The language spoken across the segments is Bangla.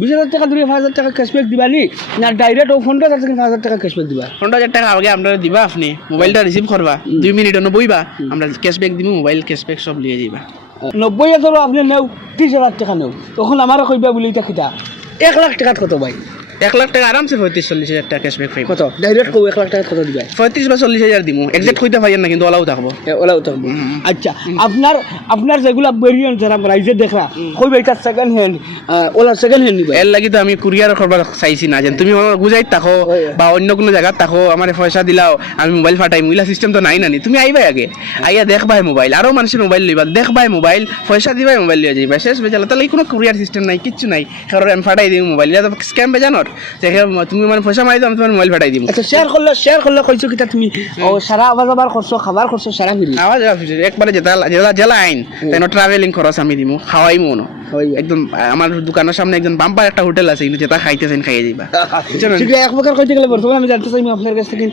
20,000 টাকা ধরে 5,000 টাকা ক্যাশব্যাক দিবানি না ডাইরেক্ট ও 15,000 থেকে 5,000 টাকা ক্যাশব্যাক দিবা? 15,000 টাকা আগে আমরা দিবা, আপনি মোবাইলটা রিসিভ করবা, 2 মিনিট বইবা, আমরা ক্যাশব্যাক দিব, মোবাইল ক্যাশব্যাক সব লিয়ে যাইবা। 90,000 আপনি নেও, 30,000 টাকা নেও, তখন আমারও কইবা বলি এটা কিটা 1 লাখ টাকা কত ভাই? 1 লাখ টাকা আরামসে 35-40,000 টাকা ক্যাশব্যাক পাইবা। কত ডাইরেক্ট কও 1 লাখ টাকা কত দিবা? 35 বা 40,000 দিমু, এক্সাক্ট কইতে পাইয়েন না কিন্তু ওলাও থাকবো। ওলাও থাকবো। আচ্ছা, আপনার যেগুলা ভেরিয়েন্ট যারা রাইজে দেখা কইবা এটা second hand, OLA second hand নিবা? এর লাগি তো আমি কুরিয়ার করবার চাইছি না, যেন তুমি আমার বুঝাই থাকো বা অন্য কোনো জায়গা থাকো, আমার পয়সা দিলাও আমি মোবাইল ফাটাই, মুইলা সিস্টেম তো নাই নানি। তুমি আইবাই আগে, আইয়া দেখবাই মোবাইল, আরো মানুষের মোবাইল লইবা, দেখবাই মোবাইল, পয়সা দিবাই মোবাইল লিয়ে যাইবা, শেষ বেজালা। তাহলে কোনো কুরিয়ার সিস্টেম নাই, কিচ্ছু নাই, কারণ আমি ফাটাই দিই মোবাইল। এটা তো স্ক্যাম বেজানোর, তুমি মানে পয়সা মারি দাও, আমি তোমার মোবাইল ফাটাই দিব। আচ্ছা, শেয়ার করলে কইছো কিটা তুমি ও সারা আবার খরচ খাবার খরচ সারা ফিরি আওয়াজ একবারে জেলা আইন তাই ট্রাভেলিং খরচ আমি দিমু, খাওয়াই মনো একদম। আমার দোকানের সামনে একজন বাম্পার একটা হোটেল আছে, কিন্তু যেটা খাইতেছেন খাইয়ে যাইবা। ঠিক আছে, এক প্রকার কইতে গেলে বর্তমানে আমি জানতে চাই আপনার কাছ থেকে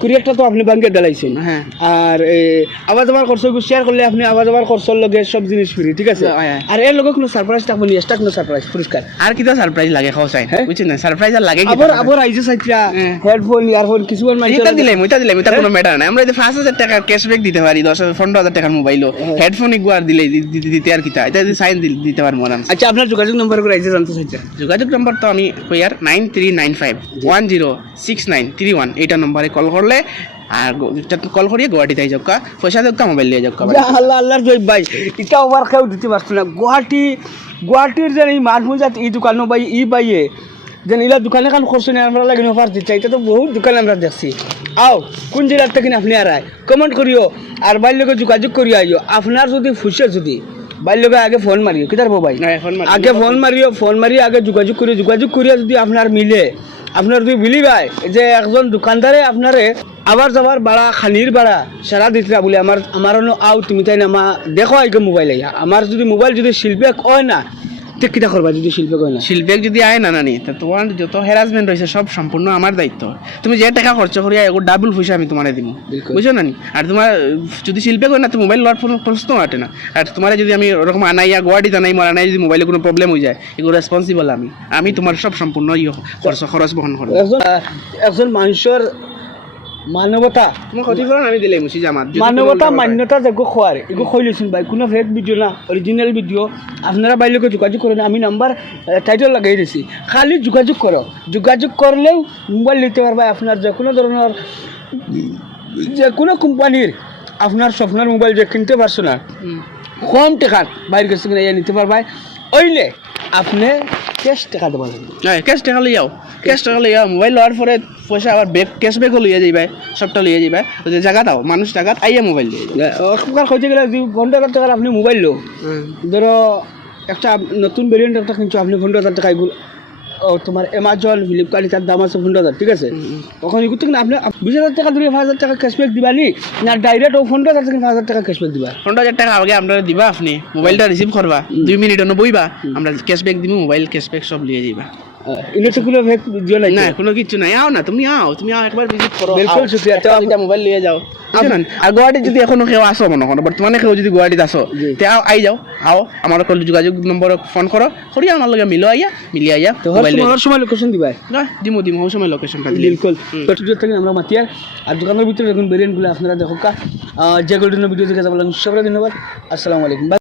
কুরিয়ারটা তো আপনি ব্যাংকে দিলাইছেন, আর আওয়াজ আবার খরচ শেয়ার করলে আপনি আওয়াজ আবার খরচর লগে সব জিনিস ফ্রি, ঠিক আছে? আর এর লগে কোনো সারপ্রাইজ থাকবে নি? এক্সট্রা কোনো সারপ্রাইজ পুরস্কার আর কিটা সারপ্রাইজ লাগে খাও চাই, বুঝছেন না? সারপ্রাইজ আর লাগে আবার আইছে সাইটরা হেডফোন ইয়ারফোন কিছু বার মাইছে এটা দিলাম এটা কোনো ম্যাটার না। আমরা যে 5,000 টাকা ক্যাশব্যাক দিতে পারি, 10-15,000 টাকার মোবাইলও হেডফোন একবার দিলে দিতে আর কিটা এটা সাইন দিতে পারবো না। আচ্ছা, আপনার যোগাযোগ নম্বর করে আইছে জানতে চাইছে? যোগাযোগ নম্বর তো আমি কইয়ার 9395106931 এইটা নম্বরে কল করলে, আর কল করিয়ে গুয়াহাটিতে যাও, পয়সা দেওয়া মোবাইল নিয়ে যাও। আল্লাহ আল্লাহর জয় ভাই, এটা ওভার কেউ দিতে পারছো না। গুয়াহাটির যে এই মানভুজাত এই দোকানও ভাই ই বাইয়ে যেন ইলা দোকানে কান করছো না, আমরা লাগে অফার দিচ্ছে। এটা তো বহুত দোকান আমরা দেখছি। আও কোন জেলার থেকে আপনি আর কমেন্ট করিও, আর বাইর লোকে যোগাযোগ করিও আইও। আপনার যদি ফুসে যদি বাইর লোকে আগে ফোন মারিও, কি তারপর ভাই আগে ফোন মারিও আগে যোগাযোগ করিও যদি আপনার মিলে, আপনার যদি মিলি ভাই যে একজন দোকানদারে আপনারে আবার যাবার ভাড়া খানির ভাড়া সারা দিতরা বলে আমার আও তুমি তাই না মা দেখো আগে মোবাইল আইয়া। আমার যদি মোবাইল যদি শিল্পে কয় না ঠিক কিটা করবা? যদি শিল্পে কয় না, শিল্পে যদি আয় না নানি, তা তোমার যত হ্যারাসমেন্ট রয়েছে সব সম্পূর্ণ আমার দায়িত্ব। তুমি যে টাকা খরচ করিয়া এগুলো ডাবল পয়সা আমি তোমার দিব, বুঝছো নানি? আর তোমার যদি শিল্পে কয় না তো মোবাইল লওয়ার প্রশ্ন আটে না। আর তোমার যদি আমি ওরকম আনাইয়া গুয়াহাটি জানাই মার আনাই যদি মোবাইলে কোনো প্রবলেম হয়ে যায়, এগুলো রেসপন্সিবল আমি তোমার সব সম্পূর্ণ খরচ বহন করবো। একজন মানুষের মানবতা তোমার ক্ষতিপূরণ আমি দিলে মুছি আমার মানবতা মান্যতা যেগো খোয়ার এগো খই লৈছিল ভাই, কোনো ফেক ভিডিও না, অরিজিনাল ভিডিও। আপনারা বাইরে যোগাযোগ করেন, আমি নাম্বার টাইটেল লাগাই দিয়েছি, খালি যোগাযোগ করো। যোগাযোগ করলেও মোবাইল নিতে পারবা। আপনার যে কোনো ধরনের যে কোনো কোম্পানির আপনার স্বপ্নের মোবাইল যে কিনতে পারছো না কম টাকার বাইরের কাছে কিনে নিতে পারবা। ওইলে আপনি ক্যাশ টাকা দেওয়া লাগবে, ক্যাশ টাকা লইয়াও, মোবাইল লওয়ার পরে পয়সা আবার ক্যাশব্যাকও লইয়া যাইবা, সবটা লইয়া যাইবা। জায়গা দাও, মানুষ টাকা আইয়া মোবাইল দিয়ে হইতে গেলে 15,000 টাকার আপনি মোবাইল লো, ধরো একটা নতুন ভেরিয়েন্ট একটা কিনছো আপনি 15,000 টাকা, এগুলো তোমার অ্যামাজন ফ্লিপকার্ট তার দাম আছে 15,000, ঠিক আছে? তখন এগুলো থেকে আপনি 20,000 টাকা ধরে 5,000 টাকা ক্যাশব্যাক দিবানি না ডাইরেক্ট ও 15,000 থেকে 5,000 টাকা ক্যাশব্যাক দিবা? 15,000 টাকা আগে আমরা দিবা, আপনি মোবাইলটা রিসিভ করবা, 2 মিনিট বইবা, আমরা ক্যাশব্যাক দিব, মোবাইল ক্যাশব্যাক সব লিয়ে যাইবা। ইলেকট্রিকগুলো ফেক ভিডিও নাই না, কোনো কিছু নাই। আও না, তুমি আও একবার ভিজিট করো, বিলকুল শুকরিয়া। তো মোবাইল লিয়ে যাও। আর গুয়াহাটি যদি এখনো কেউ আসো, মনে করো বর্তমানে কেউ যদি গুয়াহাটিতে আসো, তে আই যাও, আমার যোগাযোগ নম্বর ফোন করো, করিয়া আমার লগে মিলিয়ে আইয়া সময় লোকেশন দিবা না দিমু সময় লোকেশনটা দিলে বিলকুল থেকে আমরা মাতিয়ার। আর দোকানের ভিতরে দেখুন ভেরিয়েন্টগুলো আপনারা দেখো, যে গোল্ডেন ভিডিও দেখে যাবো। সবাই ধন্যবাদ, আসসালামু আলাইকুম।